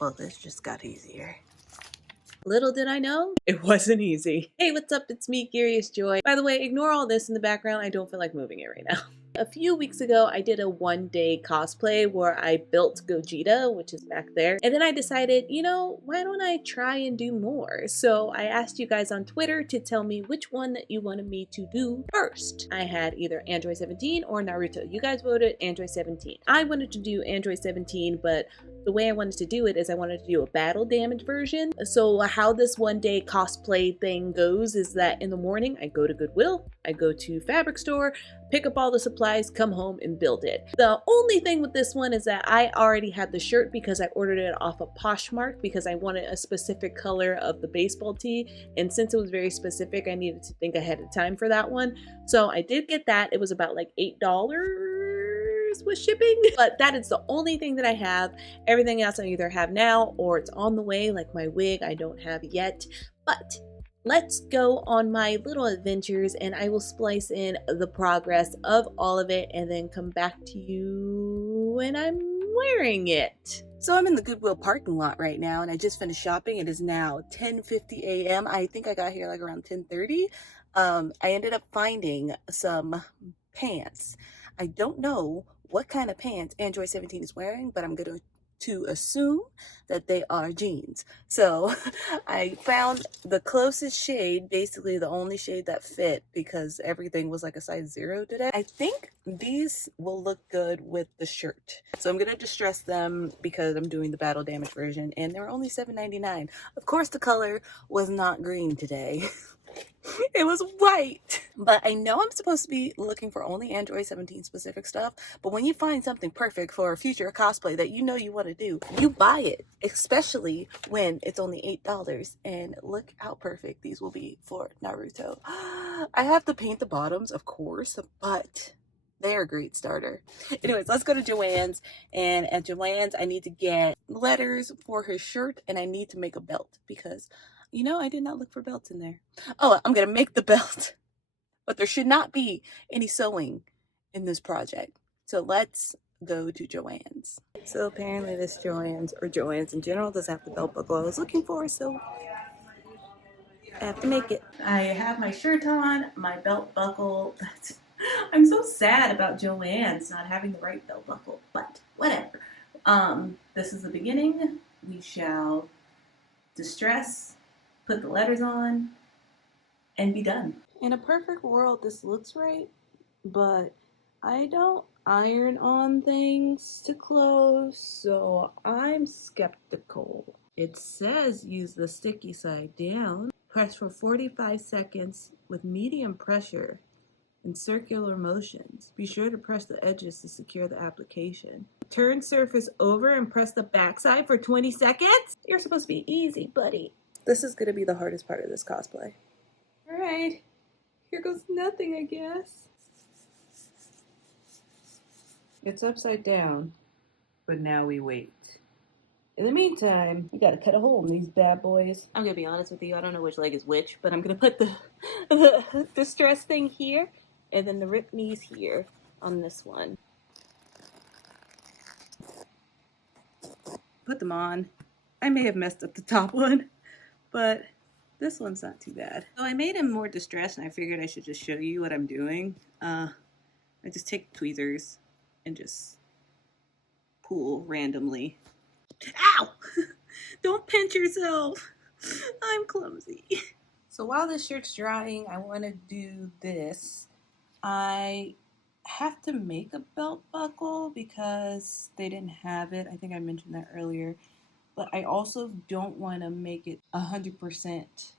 Well, this just got easier. Little did I know, it wasn't easy. Hey, what's up? It's me, Curious Joy. By the way, ignore all this in the background. I don't feel like moving it right now. A few weeks ago, I did a one-day cosplay where I built Gogeta, which is back there. And then I decided, you know, why don't I try and do more? So I asked you guys on Twitter to tell me which one that you wanted me to do first. I had either Android 17 or Naruto. You guys voted Android 17. I wanted to do Android 17, but the way I wanted to do it is I wanted to do a battle damage version. So how this one day cosplay thing goes is that in the morning I go to Goodwill, I go to fabric store, pick up all the supplies, come home and build it. The only thing with this one is that I already had the shirt because I ordered it off of Poshmark because I wanted a specific color of the baseball tee, and since it was very specific I needed to think ahead of time for that one. So I did get that. It was about like $8 with shipping, but that is the only thing that I have. Everything else I either have now or it's on the way, like my wig I don't have yet. But let's go on my little adventures and I will splice in the progress of all of it and then come back to you when I'm wearing it. So I'm in the Goodwill parking lot right now and I just finished shopping. It is now 10:50 a.m. I think I got here like around 10:30. I ended up finding some pants. I don't know what kind of pants Android 17 is wearing, but I'm going to assume that they are jeans. So I found the closest shade, basically the only shade that fit because everything was like a size 0 today. I think these will look good with the shirt. So I'm going to distress them because I'm doing the battle damage version and they were only $7.99. Of course the color was not green today. It was white. But I know I'm supposed to be looking for only Android 17 specific stuff, but when you find something perfect for a future cosplay that you know you want to do, you buy it, especially when it's only $8. And look how perfect these will be for Naruto. I have to paint the bottoms, of course, but they're a great starter. Anyways, let's go to Joann's, and at Joann's I need to get letters for his shirt and I need to make a belt because you know, I did not look for belts in there. Oh, I'm gonna make the belt. But there should not be any sewing in this project. So let's go to Joann's. So apparently this Joann's, or Joann's in general, doesn't have the belt buckle I was looking for, so I have to make it. I have my shirt on, my belt buckle. I'm so sad about Joann's not having the right belt buckle, but whatever. This is the beginning. We shall distress, put the letters on, and be done. In a perfect world, this looks right, but I don't iron on things to clothes, so I'm skeptical. It says use the sticky side down. Press for 45 seconds with medium pressure in circular motions. Be sure to press the edges to secure the application. Turn surface over and press the backside for 20 seconds. You're supposed to be easy, buddy. This is gonna be the hardest part of this cosplay. All right, here goes nothing, I guess. It's upside down, but now we wait. In the meantime, we gotta cut a hole in these bad boys. I'm gonna be honest with you, I don't know which leg is which, but I'm gonna put the stress thing here, and then the ripped knees here on this one. Put them on. I may have messed up the top one, but this one's not too bad. So I made him more distressed and I figured I should just show you what I'm doing. I just take tweezers and just pull randomly. Ow! Don't pinch yourself. I'm clumsy. So while this shirt's drying, I want to do this. I have to make a belt buckle because they didn't have it. I think I mentioned that earlier. But I also don't want to make it 100%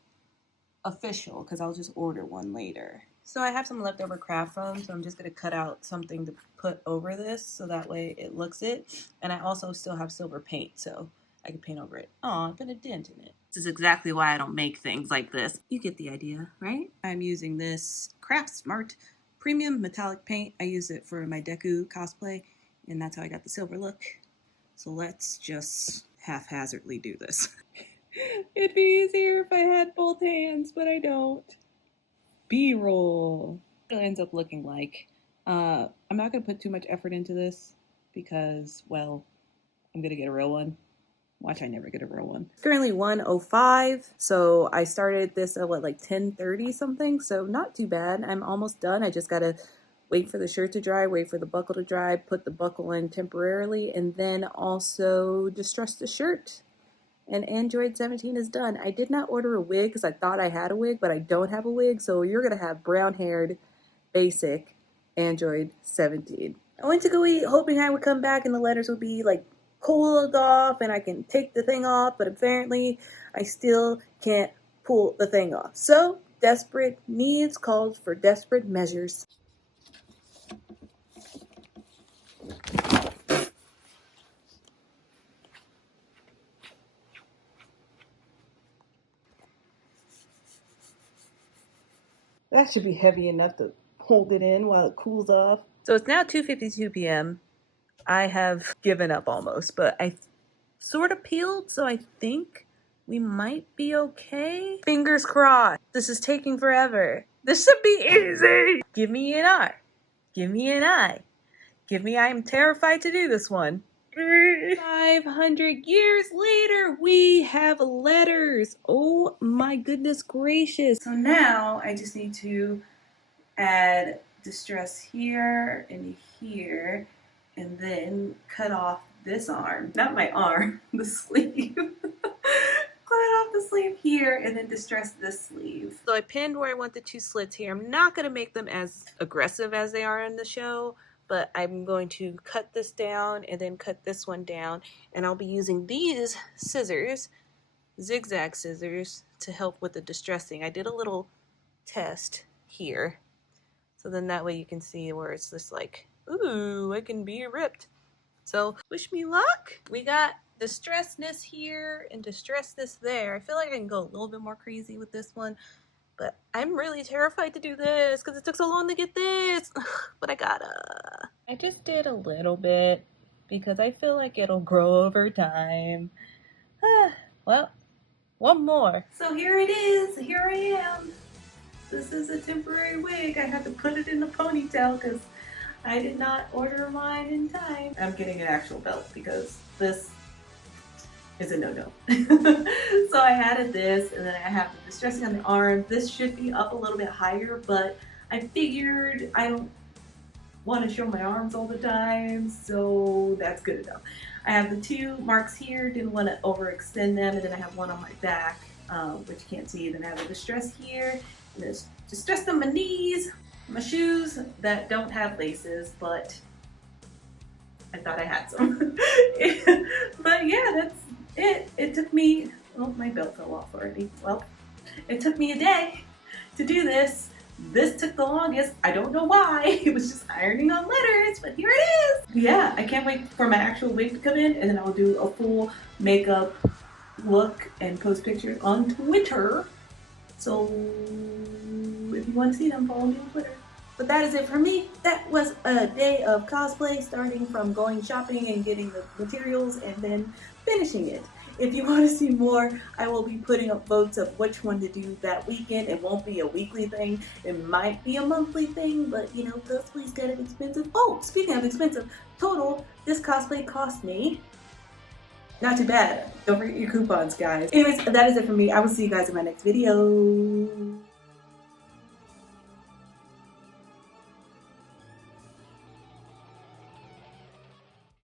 official because I'll just order one later. So I have some leftover craft foam, so I'm just going to cut out something to put over this so that way it looks it. And I also still have silver paint, so I can paint over it. Oh, I put a dent in it. This is exactly why I don't make things like this. You get the idea, right? I'm using this Craft Smart Premium Metallic Paint. I use it for my Deku cosplay, and that's how I got the silver look. So let's just haphazardly do this. It'd be easier if I had both hands, but I don't. B-roll. What it ends up looking like. I'm not going to put too much effort into this because, well, I'm going to get a real one. Watch, I never get a real one. It's currently 1:05, so I started this at what, like 10:30 something, so not too bad. I'm almost done. I just gotta wait for the shirt to dry, wait for the buckle to dry, put the buckle in temporarily, and then also distress the shirt. And Android 17 is done. I did not order a wig because I thought I had a wig, but I don't have a wig, so you're gonna have brown-haired, basic Android 17. I went to go eat, hoping I would come back and the letters would be like cooled off and I can take the thing off, but apparently I still can't pull the thing off. So, desperate needs called for desperate measures. That should be heavy enough to hold it in while it cools off. So it's now 2:52 p.m. I have given up almost, but I sort of peeled, so I think we might be okay. Fingers crossed. This is taking forever. This should be easy. Give me an R. Give me an I. Give me I am terrified to do this one. 500 years later, we have letters. Oh my goodness gracious. So now I just need to add distress here and here, and then cut off this arm. Not my arm, the sleeve. Cut off the sleeve here and then distress this sleeve. So I pinned where I want the two slits here. I'm not going to make them as aggressive as they are in the show, but I'm going to cut this down and then cut this one down, and I'll be using these scissors, zigzag scissors, to help with the distressing. I did a little test here, so then that way you can see where it's just like, ooh, I can be ripped. So wish me luck. We got distressedness here and distressedness there. I feel like I can go a little bit more crazy with this one, but I'm really terrified to do this because it took so long to get this. But I gotta. I just did a little bit because I feel like it'll grow over time. Well, one more. So here it is. Here I am. This is a temporary wig. I had to put it in a ponytail because I did not order mine in time. I'm getting an actual belt because this is a no-no. So I added this, and then I have the distressing on the arm. This should be up a little bit higher, but I figured I don't want to show my arms all the time, so that's good enough. I have the two marks here, didn't want to overextend them, and then I have one on my back, which you can't see. Then I have a distress here, and there's distress on my knees, my shoes that don't have laces, but I thought I had some. But yeah, that's it. It took me, oh, my belt fell off already. Well, it took me a day to do this. This took the longest. I don't know why. It was just ironing on letters, but here it is. Yeah, I can't wait for my actual wig to come in, and then I'll do a full makeup look and post pictures on Twitter. So if you want to see them, follow me on Twitter. But that is it for me. That was a day of cosplay, starting from going shopping and getting the materials and then finishing it. If you want to see more, I will be putting up votes of which one to do that weekend. It won't be a weekly thing. It might be a monthly thing, but you know, cosplay's kind of expensive. Oh, speaking of expensive, total, this cosplay cost me not too bad. Don't forget your coupons, guys. Anyways, that is it for me. I will see you guys in my next video.